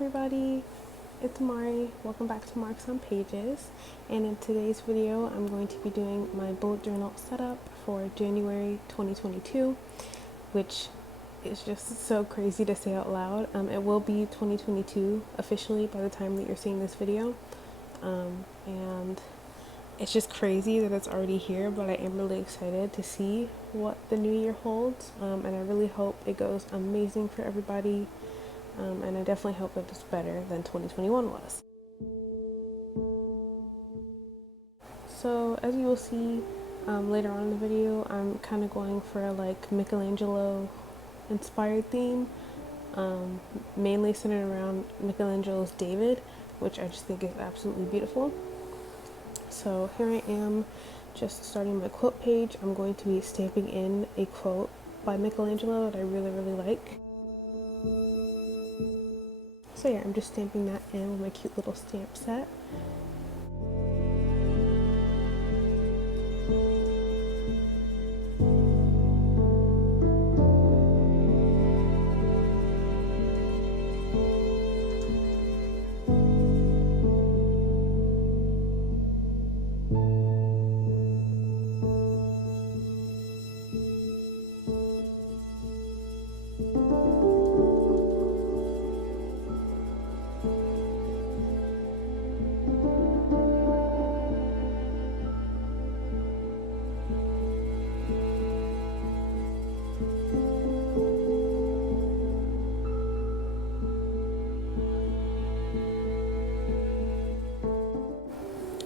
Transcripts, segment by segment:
everybody, it's Mari. Welcome back to Marks on Pages, and in today's video I'm going to be doing my bullet journal setup for January 2022, which is just so crazy to say out loud. It will be 2022 officially by the time that you're seeing this video, and it's just crazy that it's already here, but I am really excited to see what the new year holds, and I really hope it goes amazing for everybody. And I definitely hope that it's better than 2021 was. So as you will see later on in the video, I'm kind of going for a like Michelangelo inspired theme, mainly centered around Michelangelo's David, which I just think is absolutely beautiful. So here I am just starting my quote page. I'm going to be stamping in a quote by Michelangelo that I really like. So yeah, I'm just stamping that in with my cute little stamp set.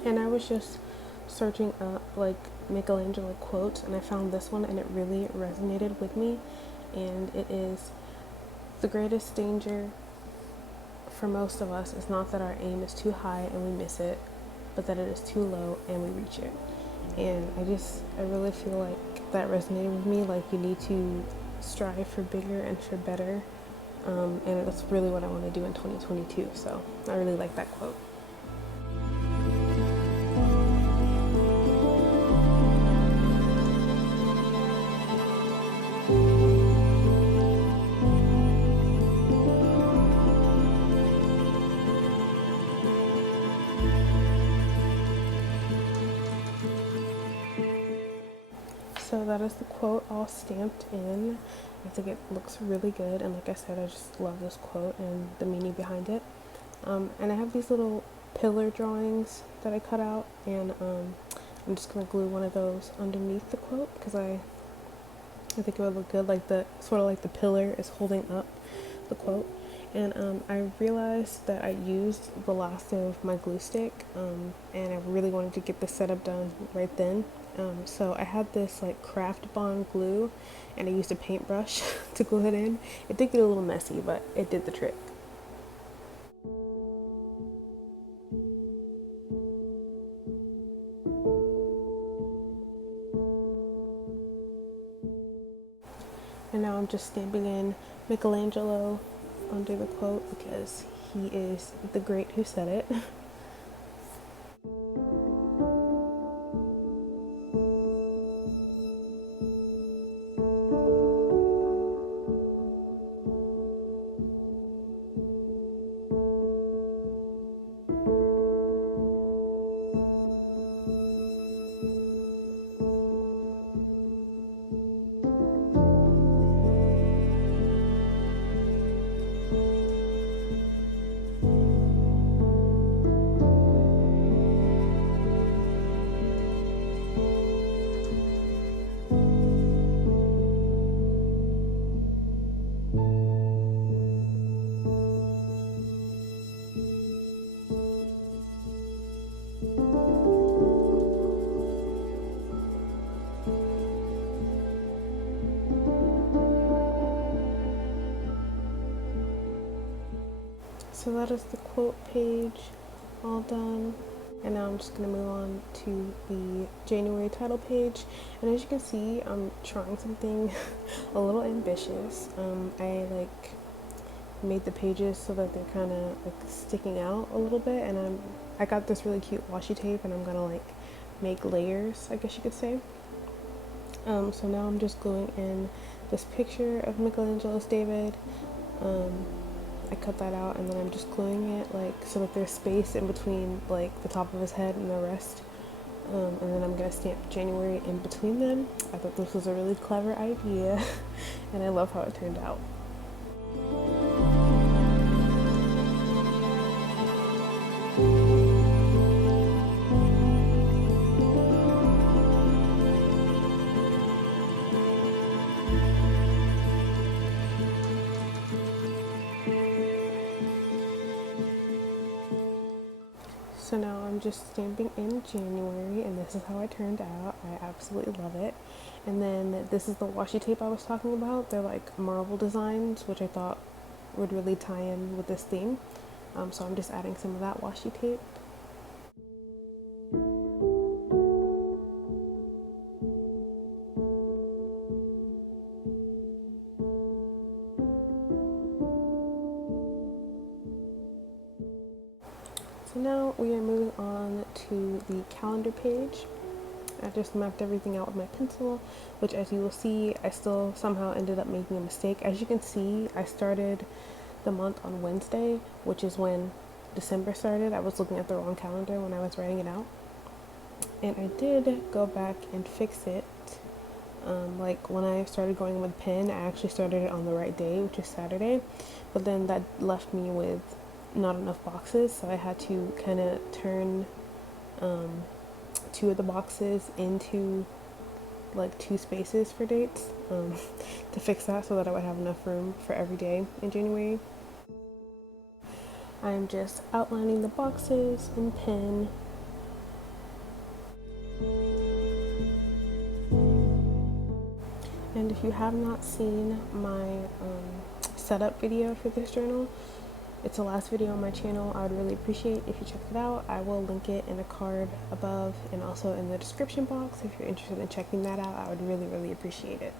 And I was just searching up like Michelangelo quotes, and I found this one and it really resonated with me, and it is: the greatest danger for most of us is not that our aim is too high and we miss it, but that it is too low and we reach it. And I really feel like that resonated with me. Like, you need to strive for bigger and for better, and that's really what I want to do in 2022. So I really like that quote. So that is the quote all stamped in. I think it looks really good, and like I said, I just love this quote and the meaning behind it. And I have these little pillar drawings that I cut out, and I'm just gonna glue one of those underneath the quote because I think it would look good, like the sort of like the pillar is holding up the quote. And I realized that I used the last of my glue stick, and I really wanted to get the setup done right then. So I had this like Craft Bond glue, and I used a paintbrush to glue it in. It did get a little messy, but it did the trick. And now I'm just stamping in Michelangelo under the quote because he is the great who said it. So that is the quote page all done, and now I'm just going to move on to the January title page. And as you can see, I'm trying something a little ambitious. I like made the pages so that they're kind of like sticking out a little bit, and I got this really cute washi tape, and I'm gonna like make layers, I guess you could say. So now I'm just gluing in this picture of Michelangelo's David, I cut that out, and then I'm just gluing it like so that there's space in between like the top of his head and the rest. And then I'm gonna stamp January in between them. I thought this was a really clever idea, and I love how it turned out. So now I'm just stamping in January, and this is how it turned out. I absolutely love it. And then this is the washi tape I was talking about. They're like marble designs, which I thought would really tie in with this theme. So I'm just adding some of that washi tape. So now we are moving on to the calendar page. I just mapped everything out with my pencil, which, as you will see, I still somehow ended up making a mistake. As you can see, I started the month on Wednesday, which is when December started. I was looking at the wrong calendar when I was writing it out. And I did go back and fix it. Like when I started going with pen, I actually started it on the right day, which is Saturday. But then that left me with not enough boxes, so I had to kind of turn two of the boxes into like two spaces for dates to fix that so that I would have enough room for every day in January. I'm just outlining the boxes in pen. And if you have not seen my setup video for this journal, it's the last video on my channel. I would really appreciate if you check it out. I will link it in a card above and also in the description box. If you're interested in checking that out, I would really, really appreciate it.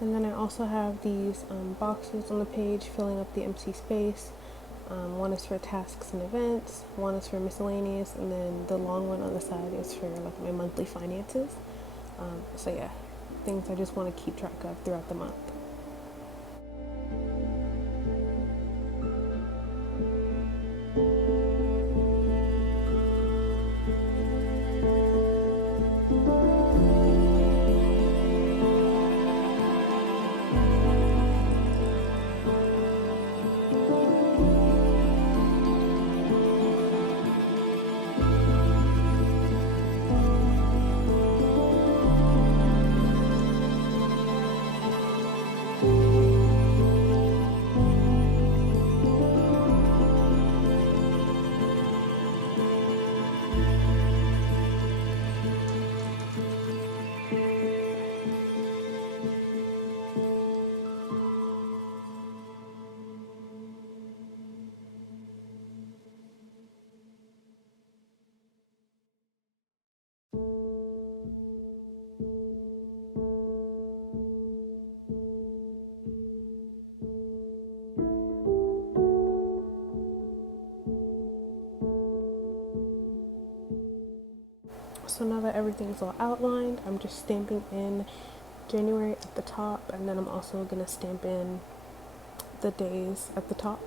And then I also have these boxes on the page filling up the empty space. One is for tasks and events, one is for miscellaneous, and then the long one on the side is for like my monthly finances. So yeah, things I just want to keep track of throughout the month. So now that everything's all outlined, I'm just stamping in January at the top, and then I'm also going to stamp in the days at the top.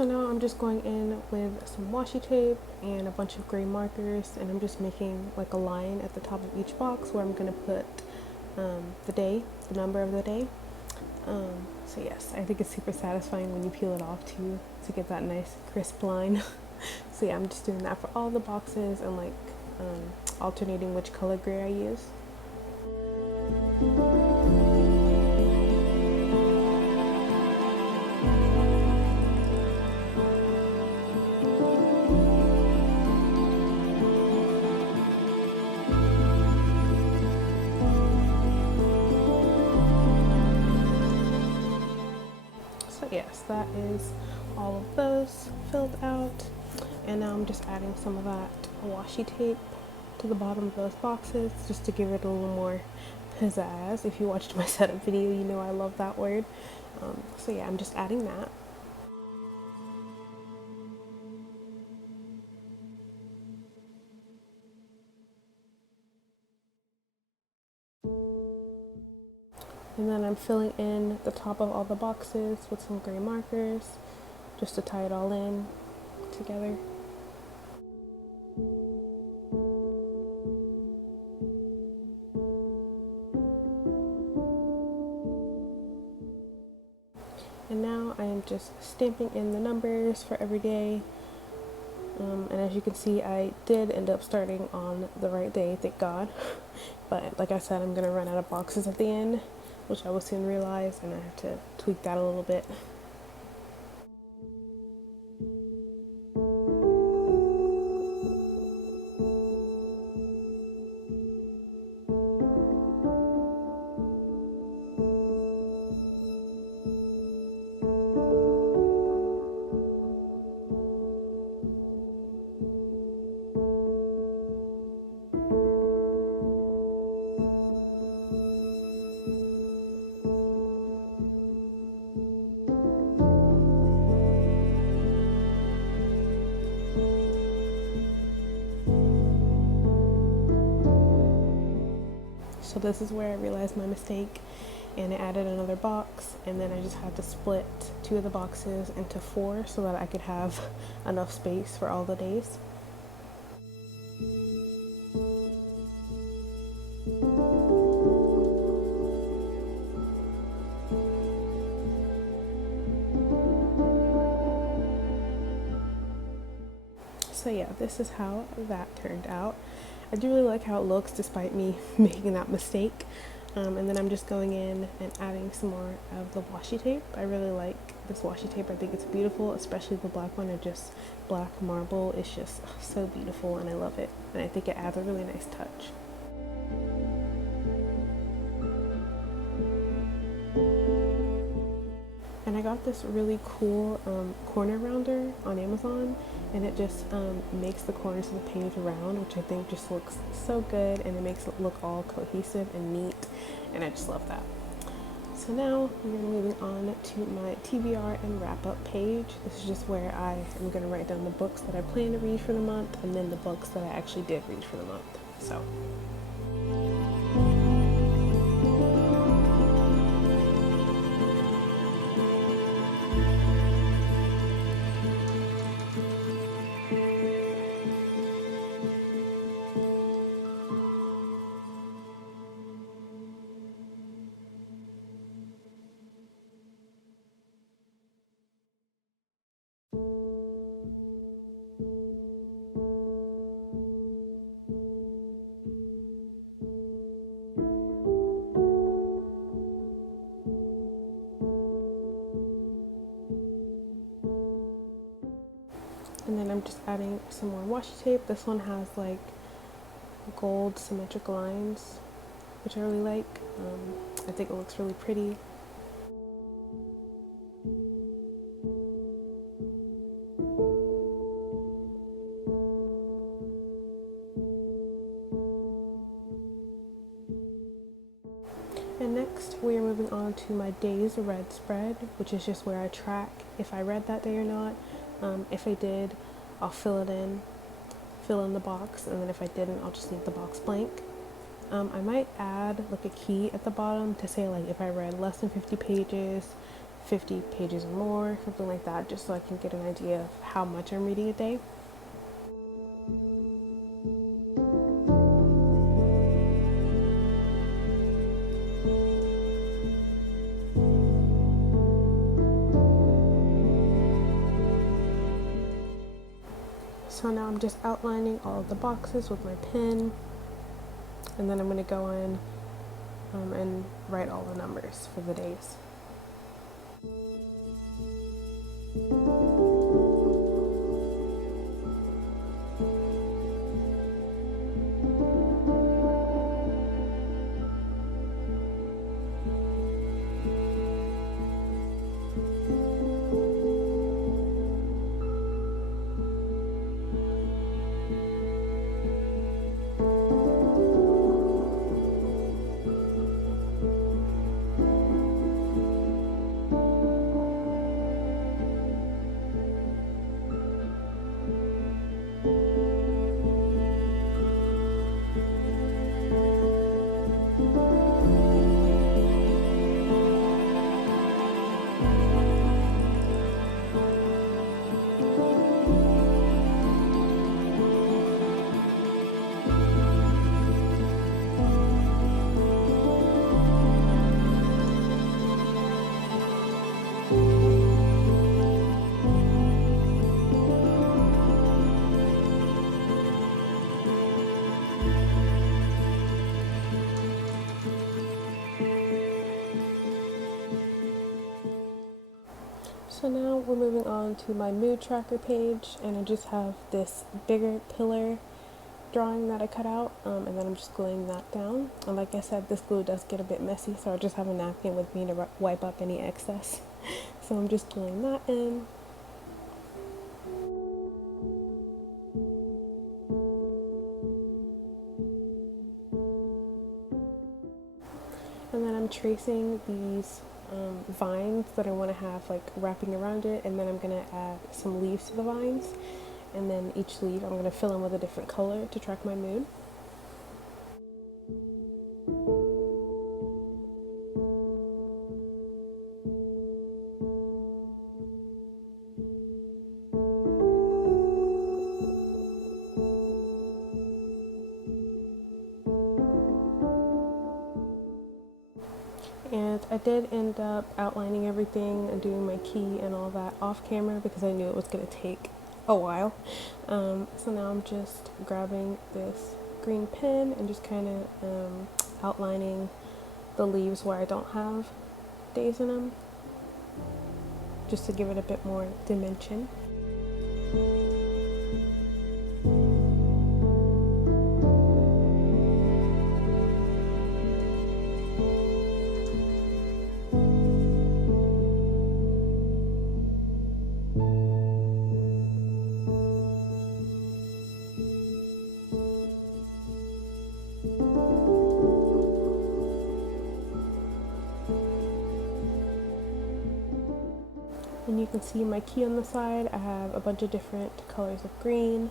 So now I'm just going in with some washi tape and a bunch of gray markers, and I'm just making like a line at the top of each box where I'm going to put the day, the number of the day. So yes, I think it's super satisfying when you peel it off too, to get that nice crisp line. So yeah, I'm just doing that for all the boxes and like alternating which color gray I use. So yes, that is all of those filled out, and now I'm just adding some of that washi tape to the bottom of those boxes just to give it a little more pizzazz. If you watched my setup video, you know I love that word. So yeah, I'm just adding that. And then I'm filling in the top of all the boxes with some gray markers just to tie it all in together. And now I am just stamping in the numbers for every day. And as you can see, I did end up starting on the right day, thank God. But like I said, I'm gonna run out of boxes at the end, which I will soon realize, and I have to tweak that a little bit. So this is where I realized my mistake, and I added another box, and then I just had to split two of the boxes into 4 so that I could have enough space for all the days. So yeah, this is how that turned out. I do really like how it looks despite me making that mistake. And then I'm just going in and adding some more of the washi tape. I really like this washi tape. I think it's beautiful, especially the black one, or just black marble. It's just so beautiful and I love it. And I think it adds a really nice touch. And I got this really cool corner rounder on Amazon, and it just makes the corners of the page round, which I think just looks so good, and it makes it look all cohesive and neat, and I just love that. So now we're moving on to my Tbr and Wrap-Up Page. This is just where I am going to write down the books that I plan to read for the month, and then the books that I actually did read for the month. So and then I'm just adding some more washi tape. This one has like gold symmetric lines, which I really like. I think it looks really pretty. And next we are moving on to my days read spread, which is just where I track if I read that day or not. If I did, I'll fill in the box, and then if I didn't, I'll just leave the box blank. I might add like a key at the bottom to say like if I read less than 50 pages, 50 pages or more, something like that, just so I can get an idea of how much I'm reading a day. So now I'm just outlining all of the boxes with my pen, and then I'm going to go in and write all the numbers for the days. So now we're moving on to my mood tracker page, and I just have this bigger pillar drawing that I cut out, and then I'm just gluing that down. And like I said, this glue does get a bit messy, so I just have a napkin with me to wipe up any excess. So I'm just gluing that in. And then I'm tracing these vines that I want to have like wrapping around it, and then I'm going to add some leaves to the vines, and then each leaf I'm going to fill in with a different color to track my mood. And I did end up outlining everything and doing my key and all that off camera because I knew it was going to take a while. So now I'm just grabbing this green pen and just kind of outlining the leaves where I don't have days in them, just to give it a bit more dimension. And you can see my key on the side. I have a bunch of different colors of green,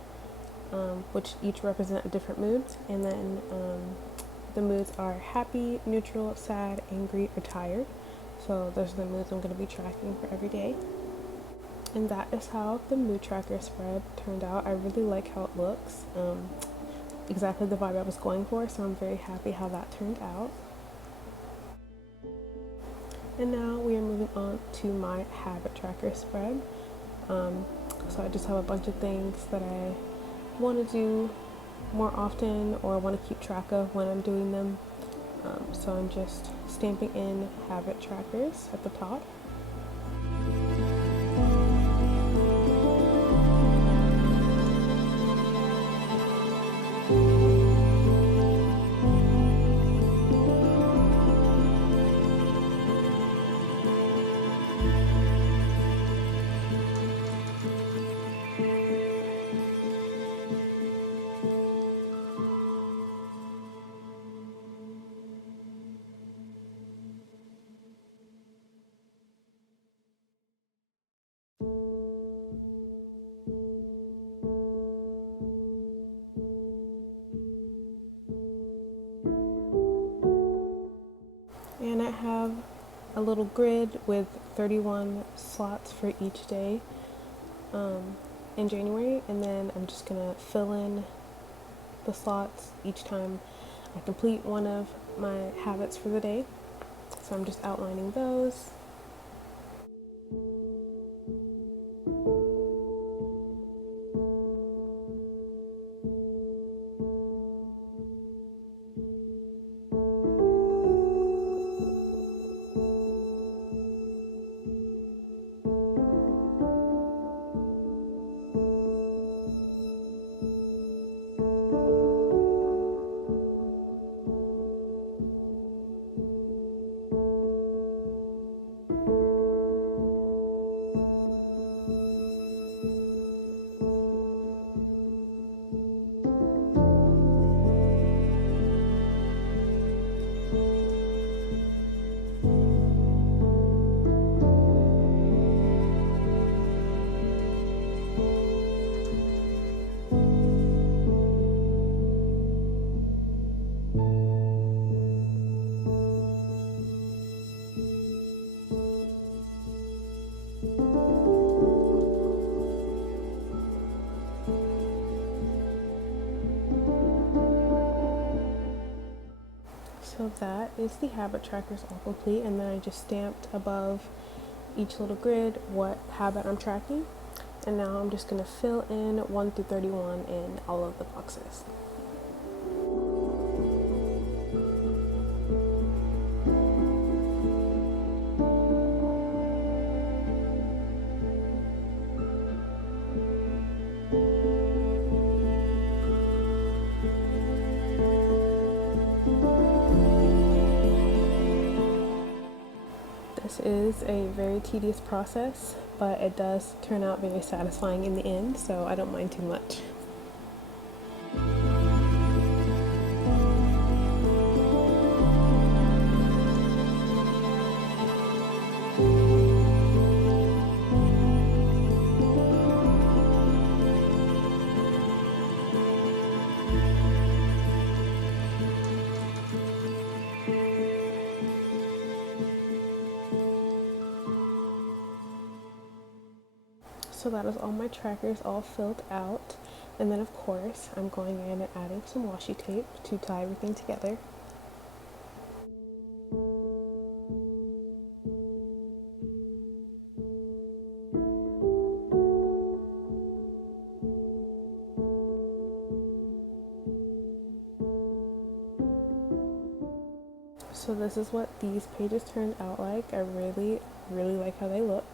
which each represent different moods. And then the moods are happy, neutral, sad, angry, or tired. So those are the moods I'm going to be tracking for every day. And that is how the mood tracker spread turned out. I really like how it looks. Exactly the vibe I was going for, so I'm very happy how that turned out. And now we are moving on to my habit tracker spread. So I just have a bunch of things that I want to do more often or want to keep track of when I'm doing them. So I'm just stamping in habit trackers at the top. a little grid with 31 slots for each day in January, and then I'm just gonna fill in the slots each time I complete one of my habits for the day. So I'm just outlining those. So that is the habit trackers all complete, and then I just stamped above each little grid what habit I'm tracking. And now I'm just going to fill in 1 through 31 in all of the boxes. This is a very tedious process, but it does turn out very satisfying in the end, so I don't mind too much. So that is all my trackers all filled out, and then of course I'm going in and adding some washi tape to tie everything together. So this is what these pages turned out like. I really like how they look.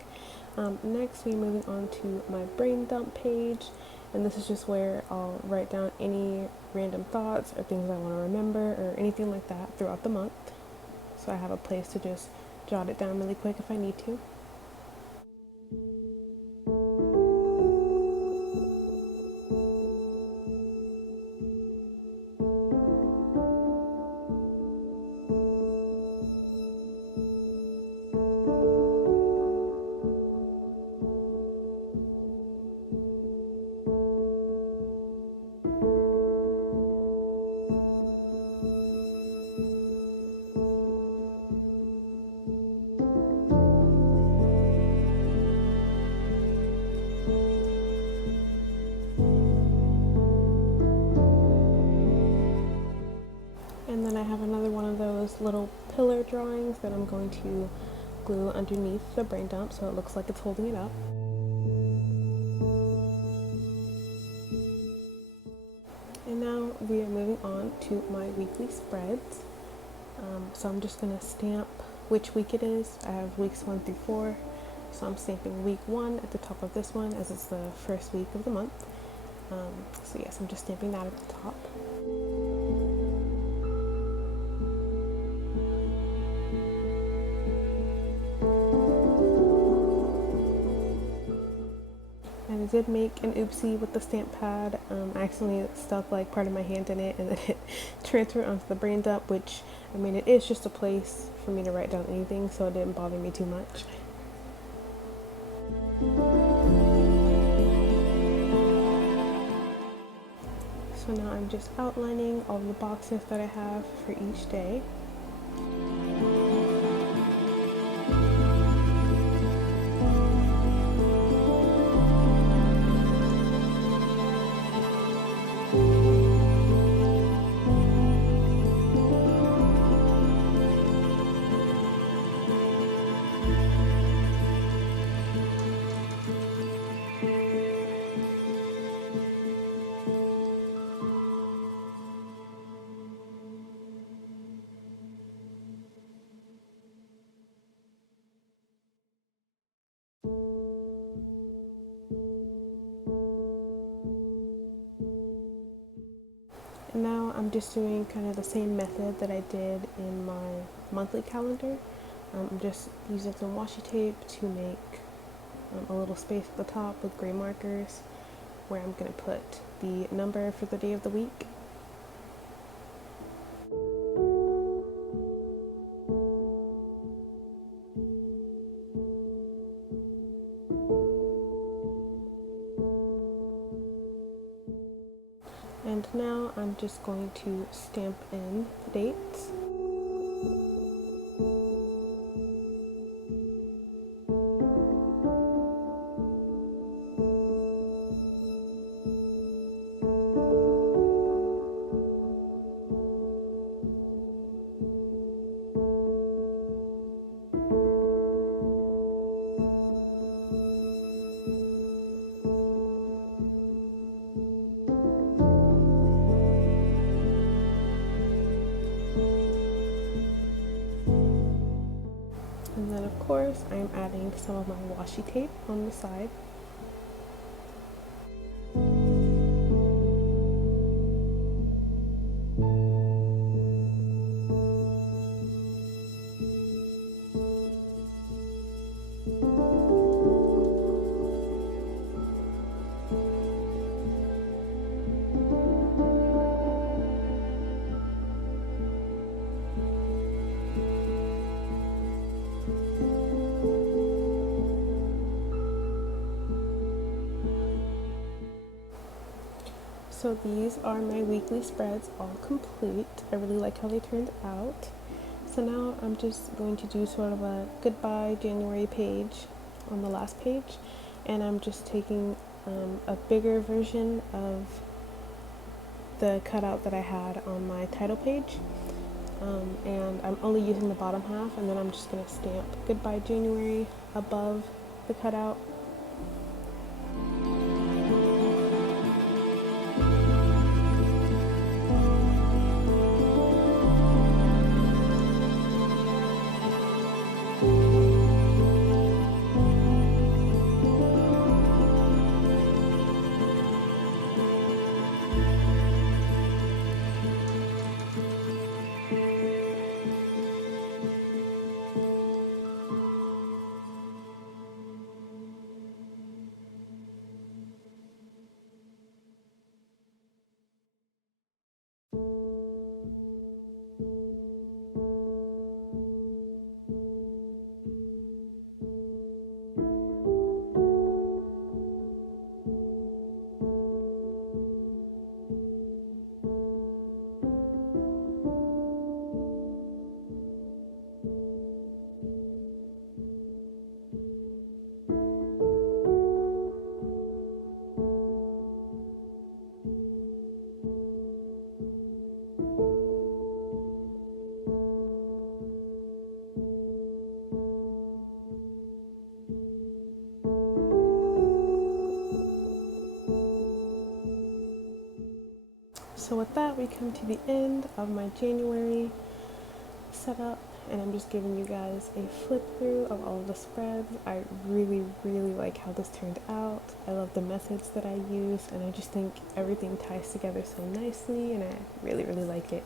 Next, we're moving on to my brain dump page, and this is just where I'll write down any random thoughts or things I want to remember or anything like that throughout the month. So I have a place to just jot it down really quick if I need to. And then I have another one of those little pillar drawings that I'm going to glue underneath the brain dump so it looks like it's holding it up. And now we are moving on to my weekly spreads. So I'm just going to stamp which week it is. I have weeks 1 through 4. So I'm stamping week 1 at the top of this one as it's the first week of the month. So yes, I'm just stamping that at the top. And I did make an oopsie with the stamp pad. I accidentally stuck like part of my hand in it and then it transferred onto the brain dump, which, I mean, it is just a place for me to write down anything, so it didn't bother me too much. So now I'm just outlining all the boxes that I have for each day. now I'm just doing kind of the same method that I did in my monthly calendar. I'm just using some washi tape to make a little space at the top with gray markers where I'm going to put the number for the day of the week. And now I'm just going to stamp in the dates. And then of course I'm adding some of my washi tape on the side. So these are my weekly spreads all complete. I really like how they turned out. So now I'm just going to do sort of a goodbye January page on the last page, and I'm just taking a bigger version of the cutout that I had on my title page, and I'm only using the bottom half, and then I'm just going to stamp goodbye January above the cutout. So with that, we come to the end of my January setup, and I'm just giving you guys a flip through of all of the spreads. I really like how this turned out. I love the methods that I used, and I just think everything ties together so nicely, and I really like it.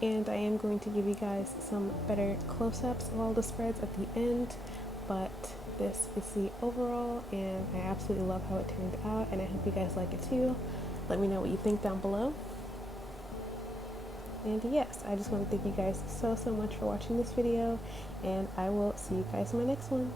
And I am going to give you guys some better close-ups of all the spreads at the end, but this is the overall, and I absolutely love how it turned out, and I hope you guys like it too. Let me know what you think down below. And yes, I just want to thank you guys so much for watching this video, and I will see you guys in my next one.